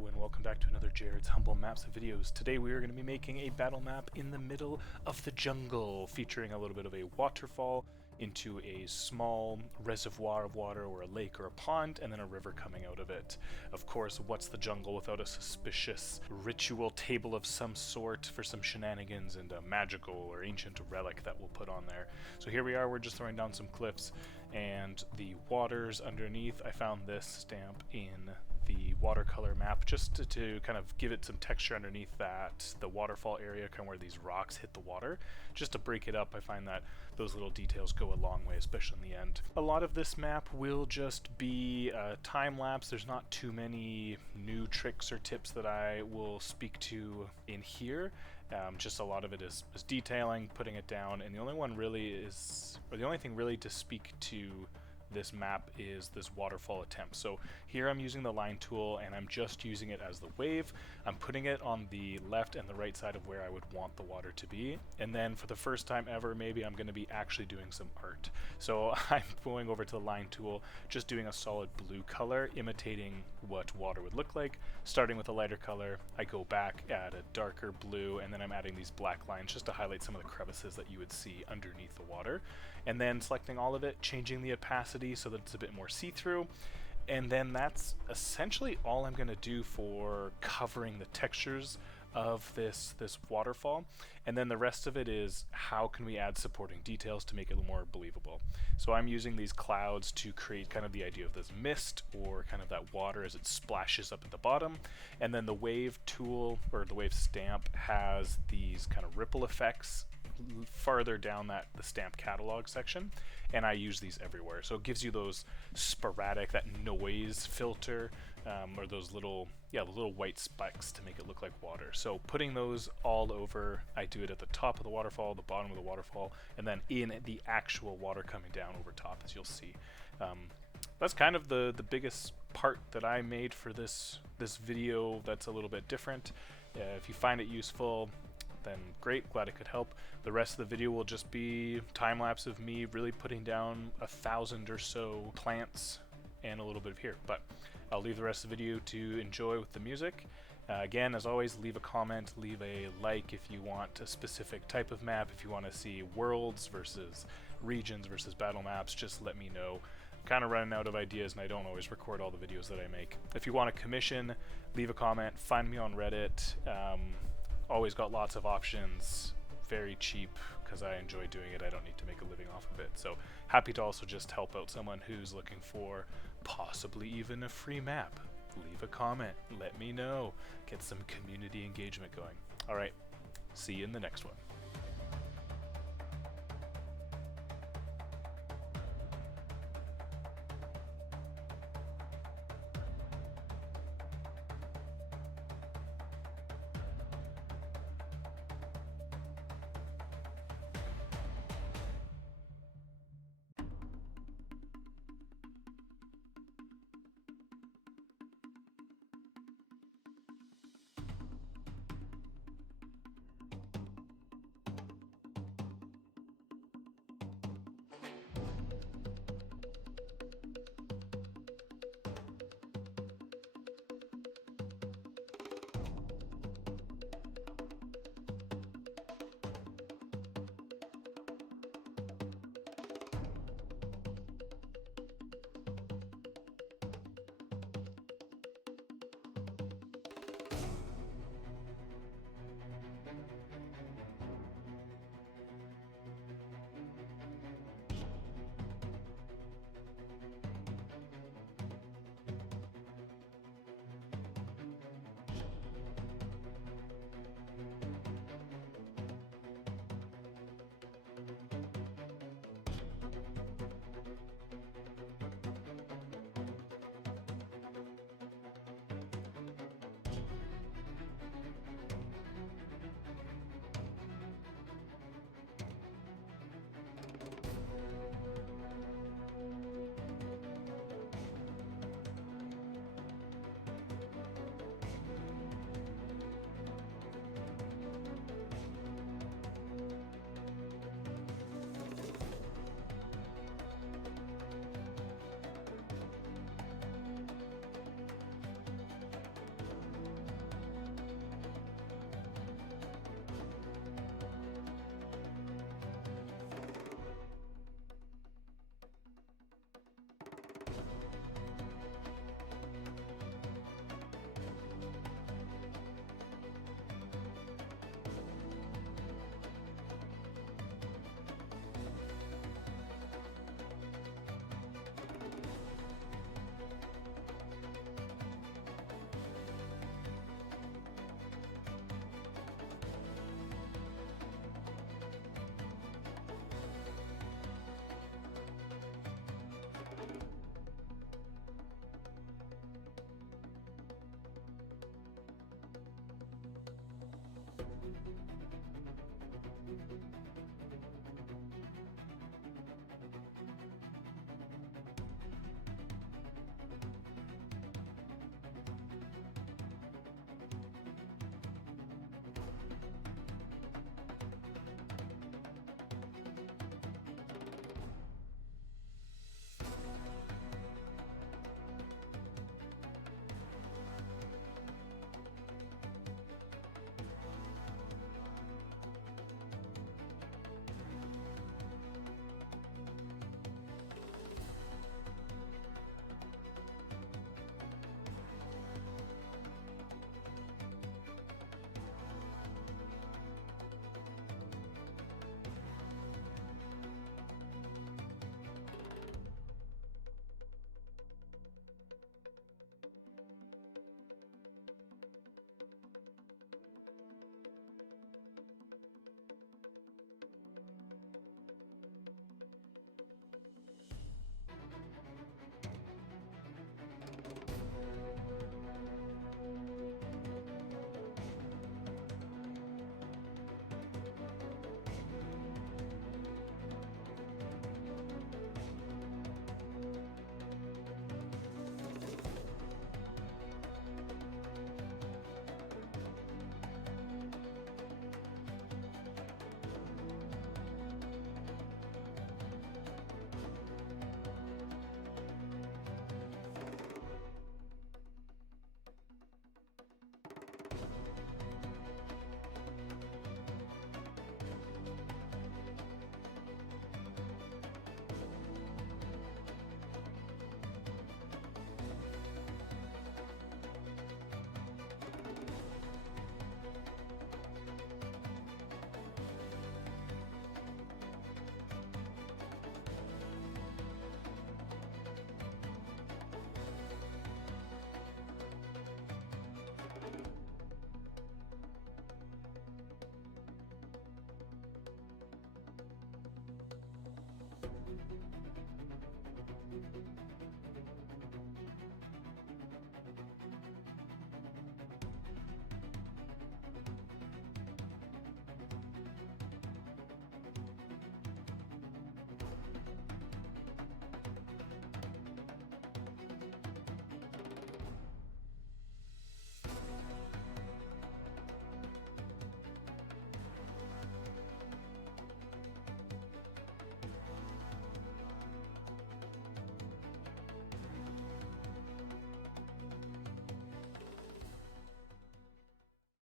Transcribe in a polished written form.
Hello and welcome back to another Jared's Humble Maps videos. Today we are going to be making a battle map in the middle of the jungle, featuring a little bit of a waterfall into a small reservoir of water or a lake or a pond, and then a river coming out of it. Of course, what's the jungle without a suspicious ritual table of some sort for some shenanigans and a magical or ancient relic that we'll put on there. So here we are, we're just throwing down some cliffs and the waters underneath. I found this stamp in the watercolor map just to kind of give it some texture underneath that the waterfall area, kind of where these rocks hit the water, just to break it up. I find that those little details go a long way, especially in the end. A lot of this map will just be time lapse. There's not too many new tricks or tips that I will speak to in here. Just a lot of it is detailing, putting it down, and the only thing really to speak to this map is this waterfall attempt. So here I'm using the line tool and I'm just using it as the wave. I'm putting it on the left and the right side of where I would want the water to be, and then for the first time ever maybe I'm going to be actually doing some art. So I'm going over to the line tool, just doing a solid blue color, imitating what water would look like. Starting with a lighter color, I go back, add a darker blue, and then I'm adding these black lines just to highlight some of the crevices that you would see underneath the water, and then selecting all of it, changing the opacity so that it's a bit more see-through, and then that's essentially all I'm going to do for covering the textures of this waterfall. And then the rest of it is how can we add supporting details to make it a little more believable. So I'm using these clouds to create kind of the idea of this mist or kind of that water as it splashes up at the bottom, and then the wave tool or the wave stamp has these kind of ripple effects farther down the stamp catalog section, and I use these everywhere. So it gives you those sporadic, that noise filter, or those little white specks to make it look like water. So putting those all over, I do it at the top of the waterfall, the bottom of the waterfall, and then in the actual water coming down over top, as you'll see. That's kind of the biggest part that I made for this video that's a little bit different. If you find it useful, then great, glad it could help. The rest of the video will just be time lapse of me really putting down 1,000 or so plants and a little bit of here, but I'll leave the rest of the video to enjoy with the music. Again, as always, leave a comment, leave a like if you want a specific type of map, if you want to see worlds versus regions versus battle maps, just let me know. I'm kind of running out of ideas and I don't always record all the videos that I make. If you want a commission, leave a comment, find me on Reddit. Always got lots of options, very cheap because I enjoy doing it. I don't need to make a living off of it. So happy to also just help out someone who's looking for possibly even a free map. Leave a comment, let me know, get some community engagement going. All right, see you in the next one.